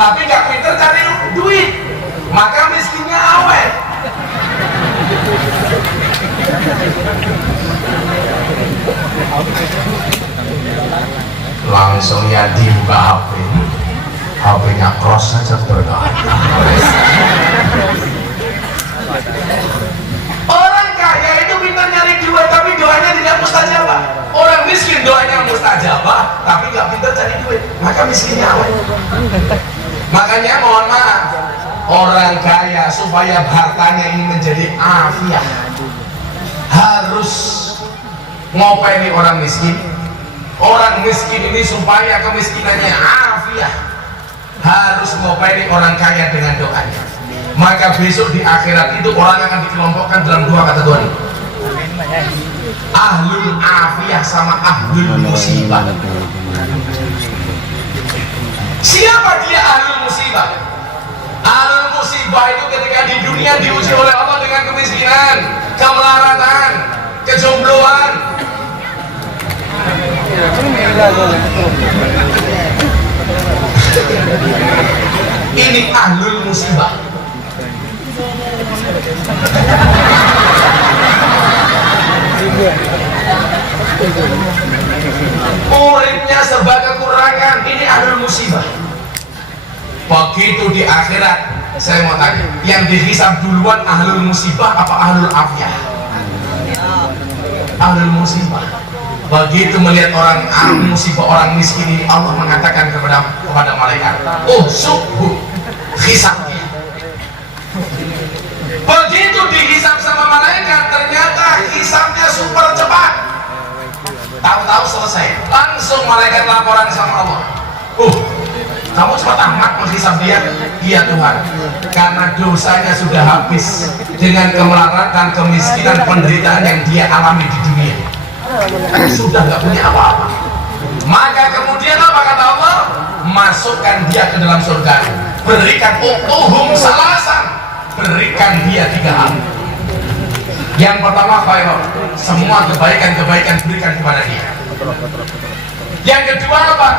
tapi nggak pinter cari duit, maka miskinnya awet. Langsung ya dibuka HP, HP-nya cross saja berkah. Orang kaya itu pintar nyari duit tapi doanya tidak mustajabah. Orang miskin doanya mustajabah tapi nggak pintar cari duit, maka miskinnya awet. Makanya mohon maaf, orang kaya supaya hartanya ini menjadi afiah harus ngopeni orang miskin. Orang miskin ini supaya kemiskinannya afiah harus ngopeni orang kaya dengan doanya. Maka besok di akhirat itu orang akan dikelompokkan dalam dua kategori, ahlul afiah sama ahlul musibah. Siapa dia ahlul musibah? Ahlul musibah itu ketika di dunia diuji oleh Allah dengan kemiskinan, kemelaratan, kejombloan. Ini ahlul musibah. Muridnya serba kekurangan, ini ahlul musibah. Begitu di akhirat, saya mau tanya, yang dihisab duluan ahlul musibah apa ahlul afiyah? Ahlul musibah. Begitu melihat orang musibah, orang miskin ini, Allah mengatakan kepada malaikat, oh subhu hisabnya. Begitu dihisab sama malaikat, ternyata hisabnya super cepat. Tahu-tahu selesai, langsung malaikat laporan sama Allah, kamu cepat amat menghisab dia. Iya Tuhan, karena dosanya sudah habis dengan kemelaratan, kemiskinan, penderitaan yang dia alami di dunia, sudah nggak punya apa-apa. Maka kemudian apa kata Allah? Masukkan dia ke dalam surga, berikan uktuhum salasan, berikan dia 3 hal. Yang pertama khairun, semua kebaikan-kebaikan berikan kepada dia. Yang kedua apa?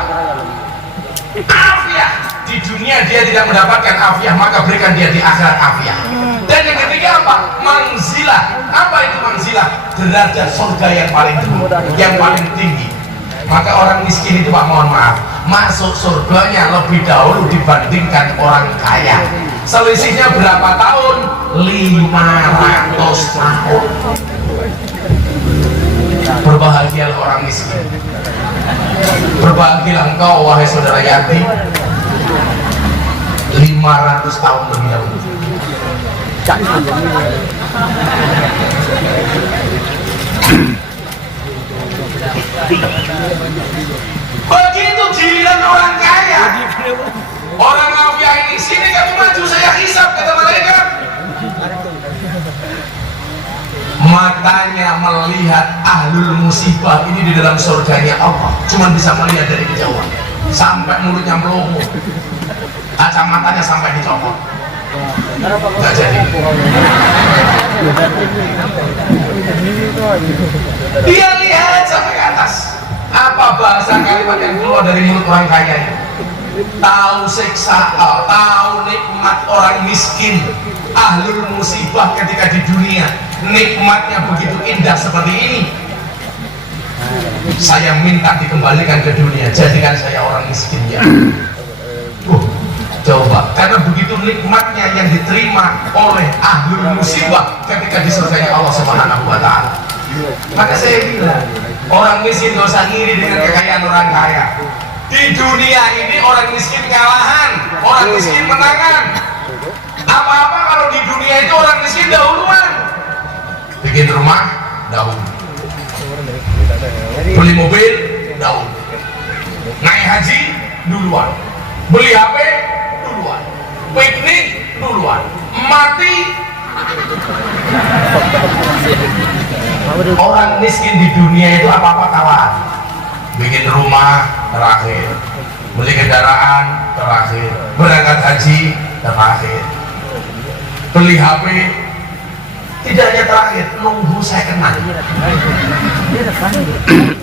Afiah. Di dunia dia tidak mendapatkan afiah, maka berikan dia di akhirat afiah. Dan yang ketiga apa? Manzilah. Apa itu manzilah? Derajat surga yang paling tinggi, yang paling tinggi. Maka orang miskin itu Pak, mohon maaf, masuk surganya lebih dahulu dibandingkan orang kaya. Selisihnya berapa tahun? 500 tahun. Berbahagialah orang miskin. Berbahagialah engkau wahai saudara yatim, 500 tahun lebih dahulu. Begitu giliran orang kaya, orang kafir ini, sini kamu maju saya hisab, kata malaikat. Matanya melihat ahlul musibah ini di dalam surganya Allah, cuma bisa melihat dari kejauhan, sampai mulutnya melongo, kacamatanya sampai dicopot, nggak jadi. Dia lihat sampai ke atas. Apa bahasa kalimat yang keluar dari mulut orang kaya ini? Tahu siksa, tahu nikmat orang miskin, ahlul musibah ketika di dunia nikmatnya begitu indah seperti ini. Saya minta dikembalikan ke dunia, jadikan saya orang miskin ya. Coba, karena begitu nikmatnya yang diterima oleh ahlul musibah ketika di surganya Allah Subhanahu wa Ta'ala. Maka saya bilang, orang miskin gak usah ngiri dengan kekayaan orang kaya. Di dunia ini orang miskin kalahan, orang miskin menangan. Apa-apa kalau di dunia itu orang miskin dahuluan. Bikin rumah, dahulu. Beli mobil, dahulu. Naik haji, duluan. Beli HP, duluan. Piknik, duluan. Mati. Orang miskin di dunia itu apa-apa kalah. Bikin rumah terakhir, beli kendaraan terakhir, berangkat haji terakhir, beli HP tidak hanya terakhir, nunggu saya kenal.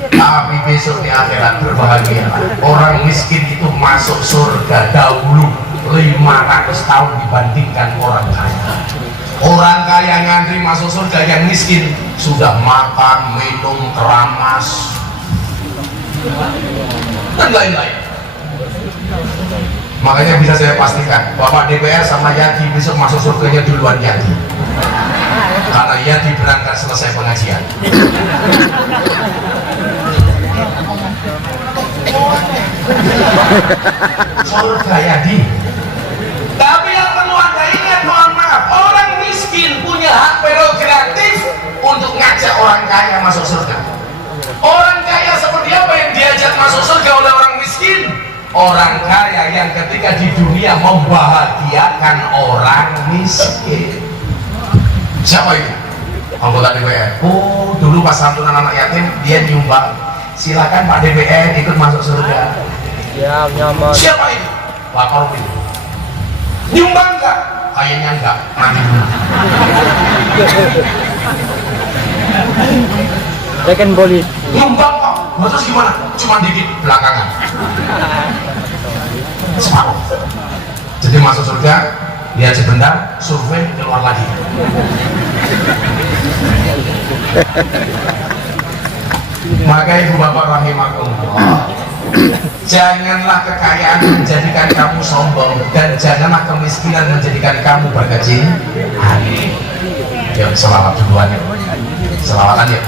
Tapi besok di akhirat berbahagia, orang miskin itu masuk surga dahulu 500 tahun dibandingkan orang kaya. Orang kaya ngantri masuk surga, yang miskin sudah makan, minum, keramas, dan lain-lain. Makanya bisa saya pastikan Bapak DPR sama Yadi besok masuk surganya duluan Yadi, karena Yadi berangkat selesai pengajian. Surga Yadi. Tapi yang perlu Anda ingat, mohon maaf, orang miskin punya hak prerogatif untuk ngajak orang kaya masuk surga. Orang kaya seperti apa yang diajak masuk surga oleh orang miskin? Orang kaya yang ketika di dunia membahagiakan orang miskin. Siapa itu? Anggota DPR. Oh, dulu pas santunan anak yatim dia nyumbang. Silakan Pak DPR ikut masuk surga. Ya, nyaman. Siapa itu? Pak Korwin. Nyumbang enggak? Kayaknya enggak, nanti dulu. Second body. Nyumbang kok, terus gimana? Cuma dikit belakangan. Separuh. Jadi masuk surga, lihat sebentar, survei keluar lagi. Maka ibu bapak rahimakumullah, janganlah kekayaan menjadikan kamu sombong, dan janganlah kemiskinan menjadikan kamu berkecil hati. Yuk, selawat duluan ya. Selawatan ya.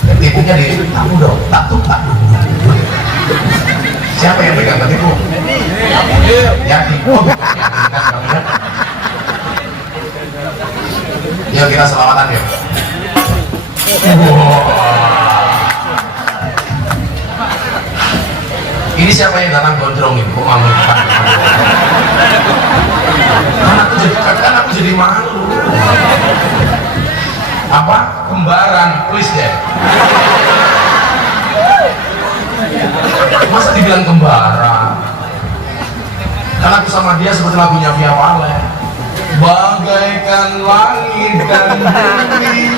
Ketipunya di tamu dong, tak dulu. Siapa yang pegang ketipu? Yadi. Oh, yuk kita selawatan yuk. Ini siapa yang datang gondrong ini? Kok malu? Kan aku jadi malu. Apa? Kembaran, please deh. Masa dibilang kembaran? Karena aku sama dia seperti lagunya Via Valen, bagaikan langit dan bumi.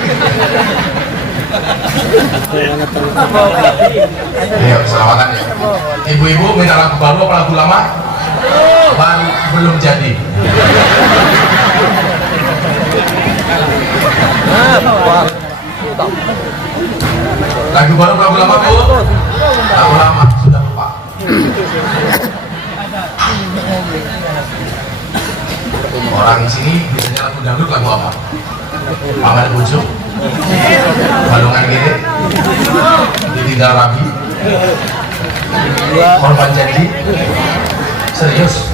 Ayo, selamatan ya. Ibu-ibu minta lagu baru apa lagu lama? Baru, belum jadi. Lagu baru, lagu lama bu? Lagu lama, sudah lupa. Orang sini biasanya lagu dangdut, lagu apa? Pamer bujuk, balongan gini, ditinggal rabi, korban janji, serius.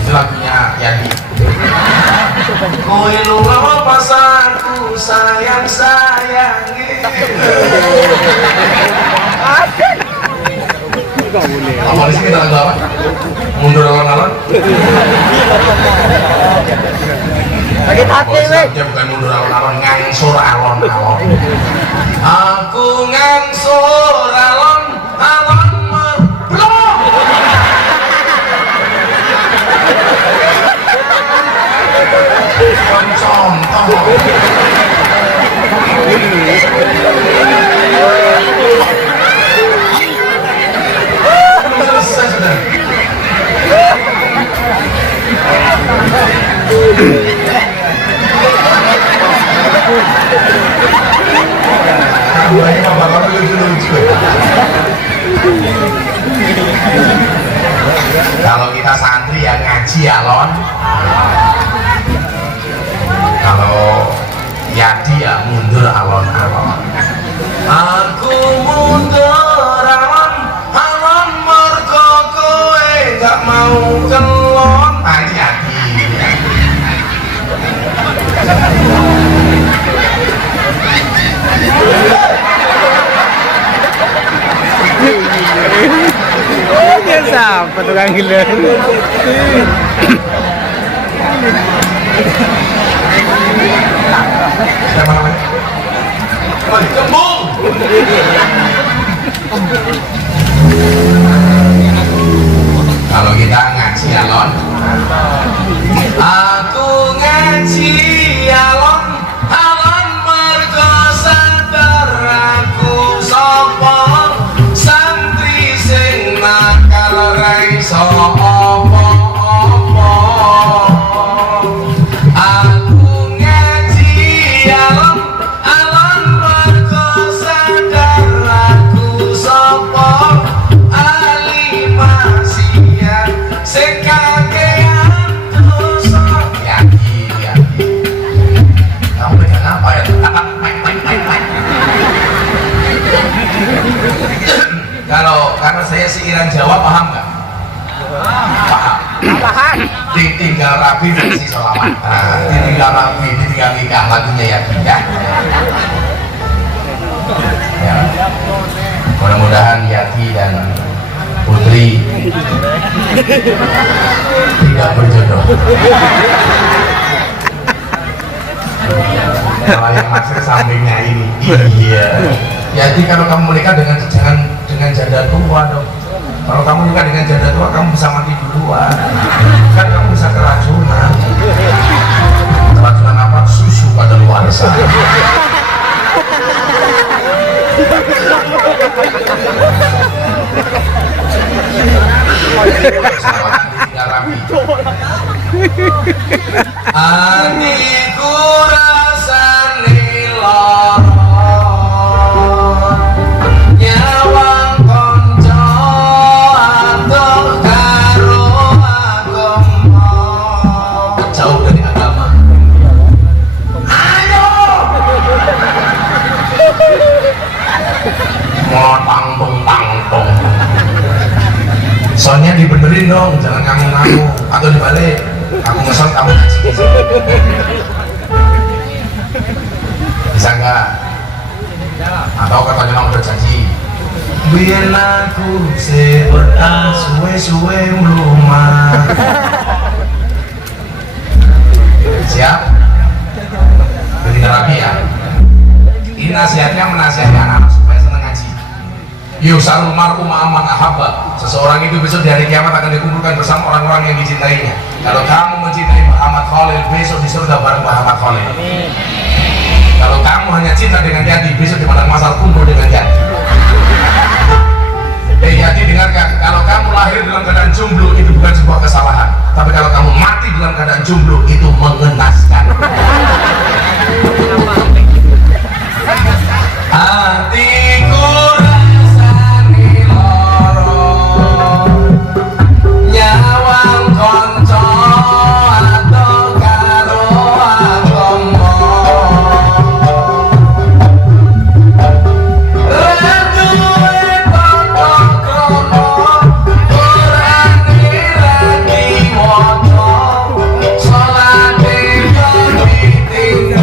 Itu lagunya Yadi. Kowe lunga pas aku sayang-sayangi. Apa di sini kita lagu apa? Mundur alon-alon. Sakit hati, weh. Dia bukan mundur alon-alon, ngangsur alon-alon. Aku ngangsur alon-alon merblok. Contoh. Selesai sudah. Banyak apa lucu-lucu. Kalau kita santri ya ngaji alon. Kalau Yadi ya mundur alon-alon. Aku mundur alon-alon mergo kowe gak mau kelon. Nah ini Yadi. Dia siapa tukang gila? Siapa namanya? Oh, Kembung. Kalau kita ngaji alon, aku ngaji alon, alon mergo sadar aku sapa santri sing nakal ra iso ditinggal rapi versi selamat. Ditinggal rapi, ditinggal nikah lagunya ya. Ya. Mudah-mudahan Yati dan Putri tidak berjodoh. Kalau yang maksud sampingnya ini, iya. Yati, kalau kamu menikah dengan janda tua dong. Kalau kamu nikah dengan janda tua, kamu bisa mati duluan. Kan kamu bisa keracunan. Keracunan apa? Susu pada luar sana. Adikku rasane lara nyawang konco atur karo agama. Jauh dari agama. Ayo mau tangtung. Soalnya dibenerin dong, jangan kamu atau dibalik. Aku ngesel, kamu ngaji. Bisa nggak? Atau katanya kamu udah janji. Biar aku sepetah suwe-suwe rumah. Siap? Jadi rapi ya. Ini nasihatnya menasihati anak-anak supaya senang ngaji. Yusarul mar'u ma'aman ahabba. Seseorang itu besok di hari kiamat akan dikumpulkan bersama orang-orang yang dicintainya. Kalau kamu mencintai Muhammad Khalil, besok di surga bareng Muhammad Khalil. Kalau kamu hanya cinta dengan Yati, besok di padang mahsyar kumpul dengan Yati. Yati, dengarkan, kalau kamu lahir dalam keadaan jomblo itu bukan sebuah kesalahan, tapi kalau kamu mati dalam keadaan jomblo itu mengenaskan. Hatiku rasani loro nyawang konco atau karo agama. Reduwe tata krama Qur'ane lagi waca salate yo ditinggal.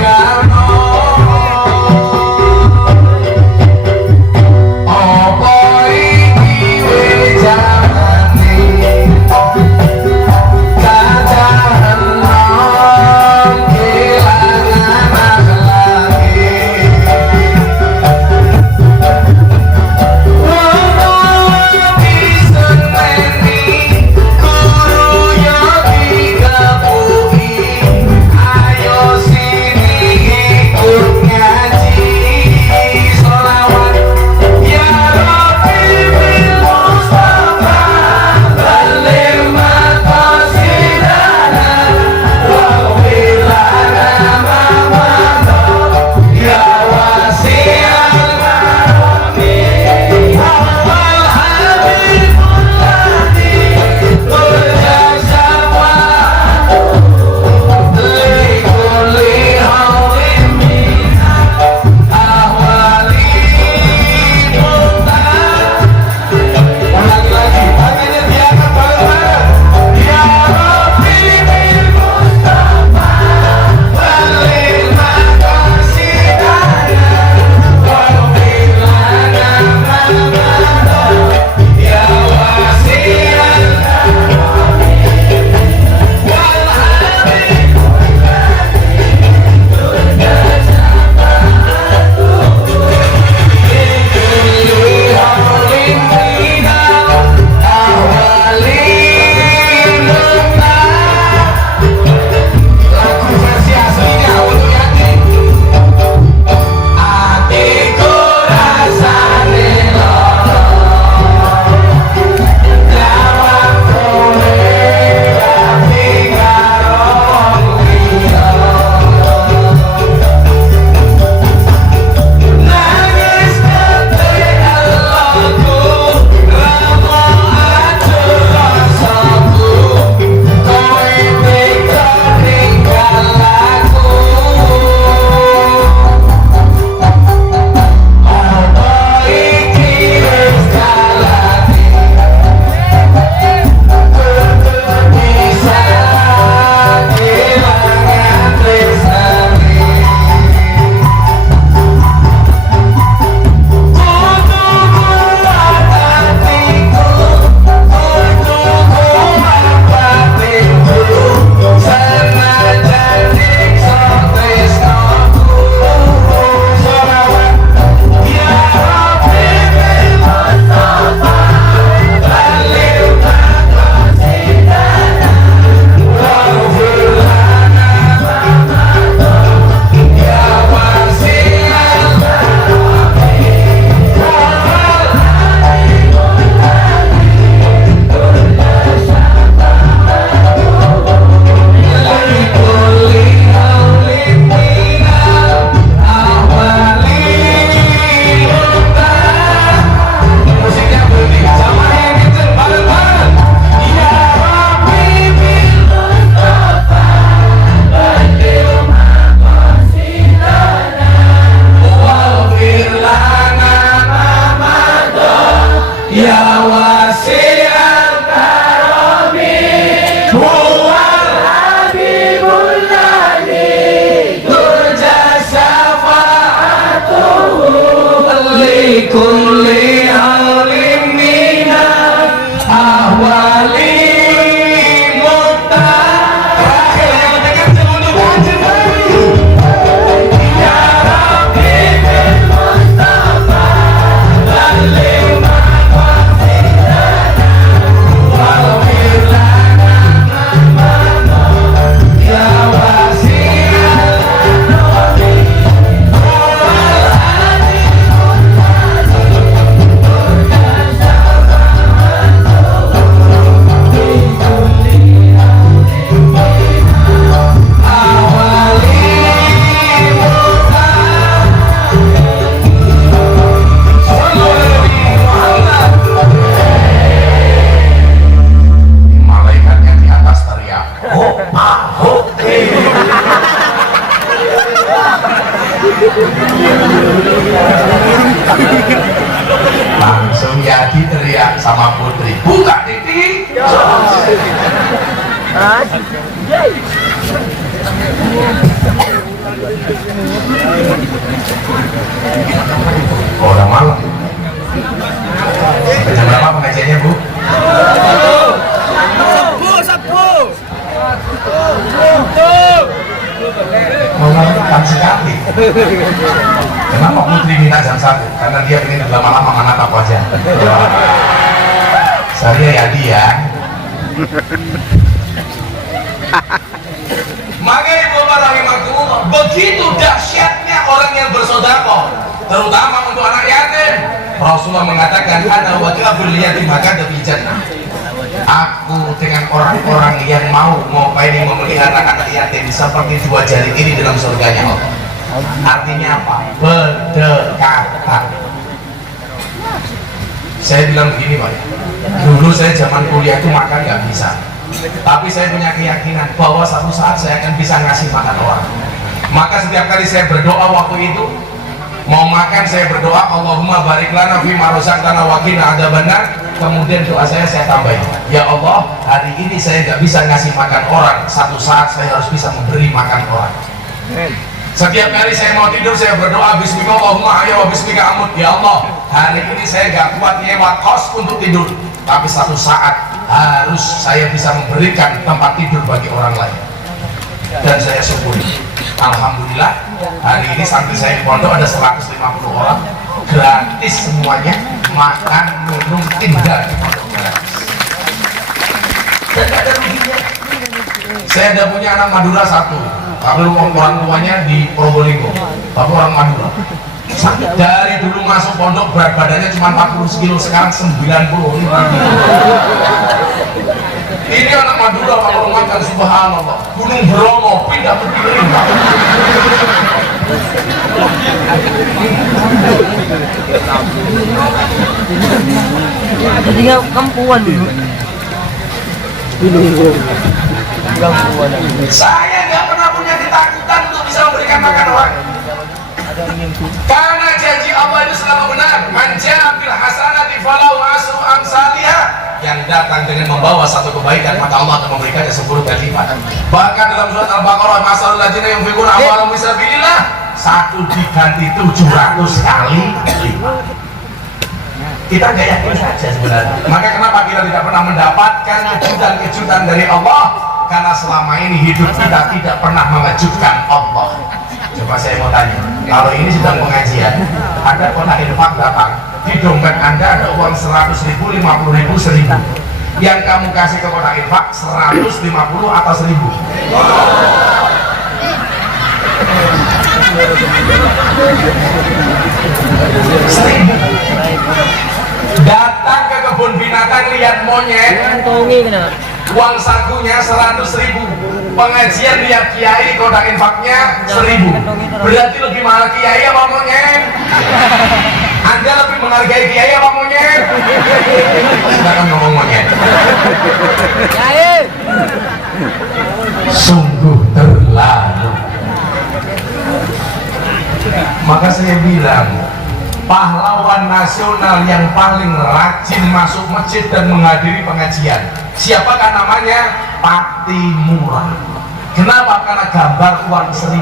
Langsung Yadi teriak sama Putri, buka TV. Udah malam. Sampai jam berapa pengajiannya, Bu? Mengatakan sekali. Kenapa Putri minta jam 1? Karena dia ingin lama-lama menatap wajah. Saya Yadi ya. Maka ibu bapak rahimakumullah, begitu dahsyatnya orang yang bersedekah, terutama untuk anak yatim. Rasulullah mengatakan, "Ana wa kafil yatim maka fi jannah." Aku dengan orang-orang yang mau memelihara anak yatim seperti dua jari ini dalam surganya Allah. Artinya apa? Berdekatan. Saya bilang begini Pak, dulu saya zaman kuliah itu makan nggak bisa, tapi saya punya keyakinan bahwa satu saat saya akan bisa ngasih makan orang. Maka setiap kali saya berdoa waktu itu mau makan, saya berdoa Allahumma barik lana fima razaqtana wa qina adzabannar. Kemudian doa saya tambahin, ya Allah, hari ini saya nggak bisa ngasih makan orang, satu saat saya harus bisa memberi makan orang. Setiap kali saya mau tidur saya berdoa bismika Allahumma ahya wa bismika amut. Ya Allah, hari ini saya nggak kuat nyewa kos untuk tidur, tapi satu saat harus saya bisa memberikan tempat tidur bagi orang lain. Dan saya syukuri, alhamdulillah hari ini sampai saya di pondok ada 150 orang gratis semuanya, makan, minum, tinggal di pondok gratis. Dan tidak ada ruginya. Saya ada punya anak Madura satu, tapi orang tuanya di Probolinggo, tapi orang Madura. Dari dulu masuk pondok berat badannya cuma 40 kilo, sekarang 95 kilo. Ini anak Madura kalau makan subhanallah, Gunung Bromo pindah ke piring. Jadi nggak kampungan dulu. Kampungan. Saya nggak pernah punya ketakutan untuk bisa memberikan makan orang. Karena janji Allah itu selalu benar. Man ja'a bil hasanati falahu asru amsalihah. Yang datang dengan membawa satu kebaikan, maka Allah akan memberikannya 10 kali lipat. Bahkan dalam surat Al-Baqarah, masalul ladzina yunfiquna amwalahum fi sabilillah, satu diganti 700 kali lipat. Kita nggak yakin saja sebenarnya. Maka kenapa kita tidak pernah mendapatkan kejutan-kejutan dari Allah? Karena selama ini hidup kita tidak pernah mengejutkan Allah. Coba saya mau tanya, kalau ini sedang pengajian, ada kotak infak datang, di dompet Anda ada uang 100.000, 50.000, 1.000. Yang kamu kasih ke kotak infak 150 atau 1.000? Datang ke kebun binatang lihat monyet, uang sakunya 100.000. Pengajian lihat kiai, kotak infaknya 1.000. Berarti lebih mahal kiai apa monyet? Anda lebih menghargai kiai apa monyet? Silakan ngomong monyet. Kiai. Sungguh terlalu. Maka saya bilang, pahlawan nasional yang paling rajin masuk masjid dan menghadiri pengajian, siapakah namanya? Patimura. Kenapa? Karena gambar uang 1.000.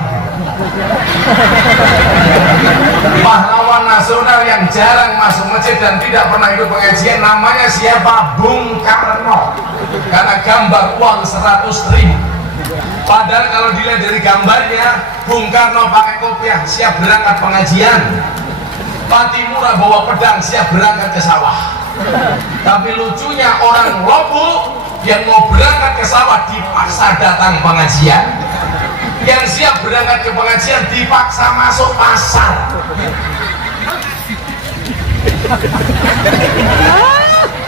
Pahlawan nasional yang jarang masuk masjid dan tidak pernah ikut pengajian, namanya siapa? Bung Karno. Karena gambar uang 100.000. Padahal kalau dilihat dari gambarnya, Bung Karno pakai kopiah, siap berangkat pengajian. Patimura bawa pedang, siap berangkat ke sawah. Tapi lucunya orang Lombok yang mau berangkat ke sawah dipaksa datang pengajian, yang siap berangkat ke pengajian dipaksa masuk pasar.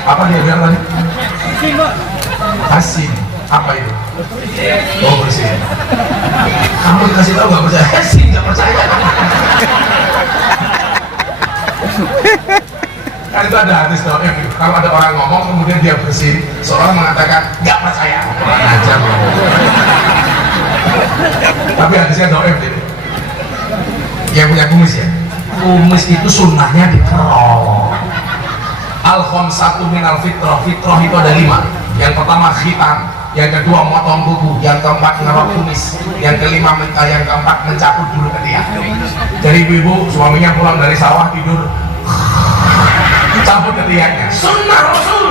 Apa dia bilang tadi? Asin. Apa itu? Oh, bersih. Kamu dikasih tahu nggak percaya? Asin, nggak percaya. Kan itu ada hadis doa, kalau ada orang ngomong kemudian dia bersin, seorang mengatakan nggak percaya, orang ajar. Tapi hadisnya doa, Yang punya kumis ya, kumis itu sunnahnya dikerok. Al-khamsatu minal fitrah, fitrah itu ada 5. Yang pertama khitan, yang kedua motong kuku, yang keempat ngerok kumis, yang kelima yang keempat mencabut bulu ketiak. Jadi ibu-ibu suaminya pulang dari sawah tidur cabut ketiaknya, sunnah Rasul.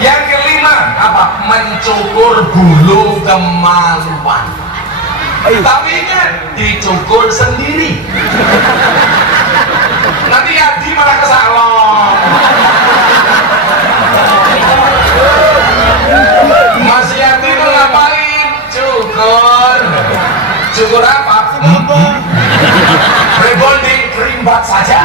Yang kelima apa? Mencukur bulu kemaluan. Tapi ingat, dicukur sendiri. Nanti Adi malah ke salon. Mas Yati mau ngapain? Cukur. Cukur apa? Rebonding, kerimbat saja.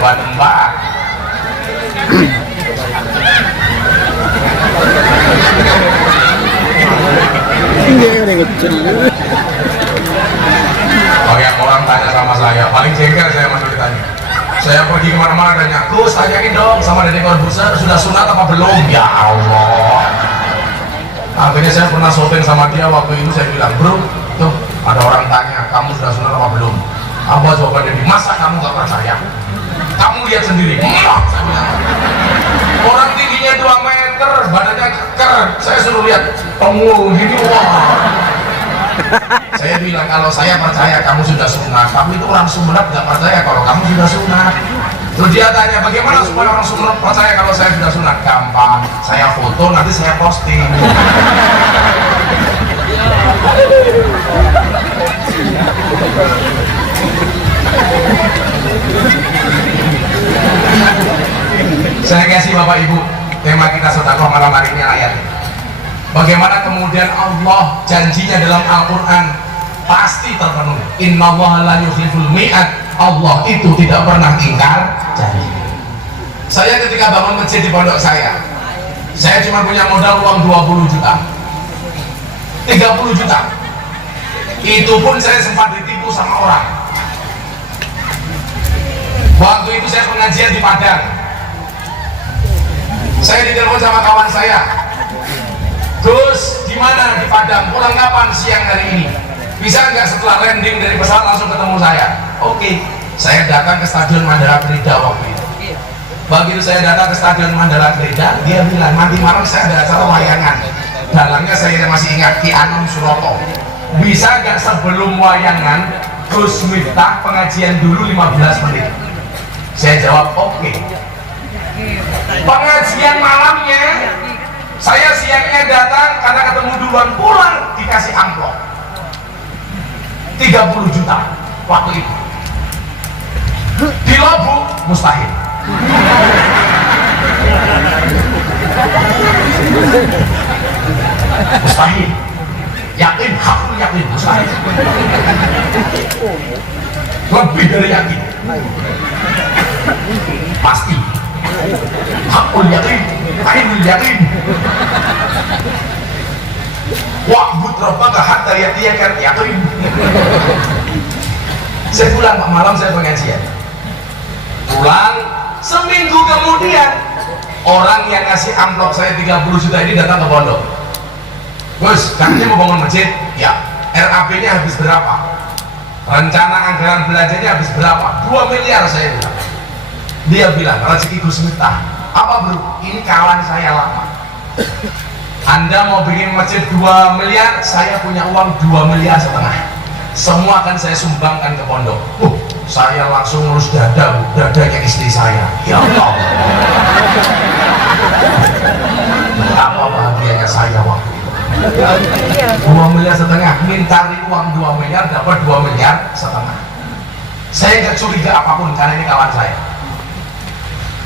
Buat Mbak. Oh ya, orang tanya sama saya, paling jengkel saya masuk ditanya. Saya pergi kemana-mana tanya, Gus tanyain dong sama Deddy Corbuzier sudah sunat apa belum? Ya Allah. Akhirnya saya pernah syuting sama dia, waktu itu saya bilang, bro, tuh ada orang tanya kamu sudah sunat apa belum? Apa jawaban Deddy? Masa kamu gak percaya? Kamu lihat sendiri. Saya bilang, orang tingginya 2 meter, badannya keker, saya suruh lihat pengul gini, wah. Saya bilang kalau saya percaya kamu sudah sunat, tapi itu orang Sumeneb nggak percaya kalau kamu sudah sunat. Terus dia tanya bagaimana supaya orang Sumeneb percaya kalau saya sudah sunat? Gampang, saya foto nanti saya posting. Saya kasih Bapak Ibu tema kita sedekah malam hari ini ayat. Bagaimana kemudian Allah janjinya dalam Al-Quran pasti terpenuhi. Innallaha la yukhliful mi'ad. Allah itu tidak pernah ingkar janji. Saya ketika bangun masjid di pondok saya cuma punya modal uang 20 juta 30 juta. Itu pun saya sempat ditipu sama orang. Waktu itu saya pengajian di Padang, saya ditelepon sama kawan saya, Gus, di mana di Padang? Pulang kapan? Siang hari ini. Bisa nggak setelah landing dari pesawat langsung ketemu saya? Oke. Saya datang ke Stadion Mandala Krida waktu itu. Begitu saya datang ke Stadion Mandala Krida, dia bilang nanti malam saya ada acara wayangan. Dalangnya saya masih ingat Ki Anom Suroto. Bisa nggak sebelum wayangan Gus Miftah pengajian dulu 15 menit? Saya jawab oke. Pengajian malamnya saya siangnya datang karena ketemu duluan, pulang dikasih amplop 30 juta waktu itu. Di Lombok mustahil. Mustahil. Yakin, hakul yakin, mustahil. Lebih dari yakin. Pasti. Hakul yakin, ainul yakin. Wa'bud rabbaka hatta yatiyakal yaqin. Saya pulang Pak, malam saya pengajian. Pulang, seminggu kemudian orang yang ngasih amplop saya 30 juta ini datang ke pondok. Gus, katanya mau bangun masjid? Ya. RAB-nya habis berapa? Rencana anggaran belanjanya habis berapa? 2 miliar saya bilang. Dia bilang, rezeki Gus Miftah. Apa bro? Ini kawan saya lama. Anda mau bikin masjid 2 miliar, saya punya uang 2,5 miliar. Semua akan saya sumbangkan ke pondok. Saya langsung ngurus dada, dadanya istri saya. Ya Allah. Apa bahagianya saya waktu itu. 2,5 miliar, minta uang 2 miliar, dapat 2,5 miliar. Saya nggak curiga apapun karena ini kawan saya.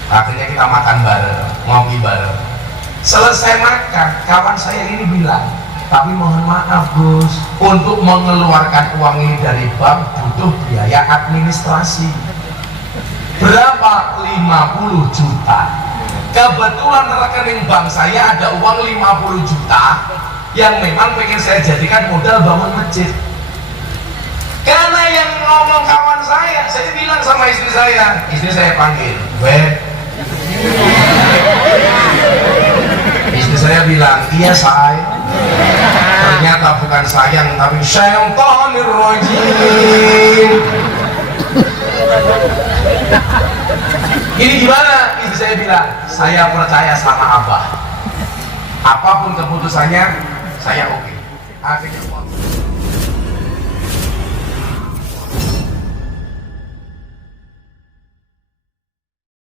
Akhirnya kita makan bareng, ngopi bareng. Selesai makan, kawan saya ini bilang, tapi mohon maaf Gus, untuk mengeluarkan uang ini dari bank butuh biaya administrasi. Berapa? 50 juta. Kebetulan rekening bank saya ada uang 50 juta yang memang pengen saya jadikan modal bangun masjid. Karena yang ngomong kawan saya bilang sama istri saya panggil, Beb, iya saya. Ternyata bukan sayang tapi syaitanir rajim. Ini gimana? Istri saya bilang, saya percaya sama Abah. Apapun keputusannya, saya oke. Akhirnya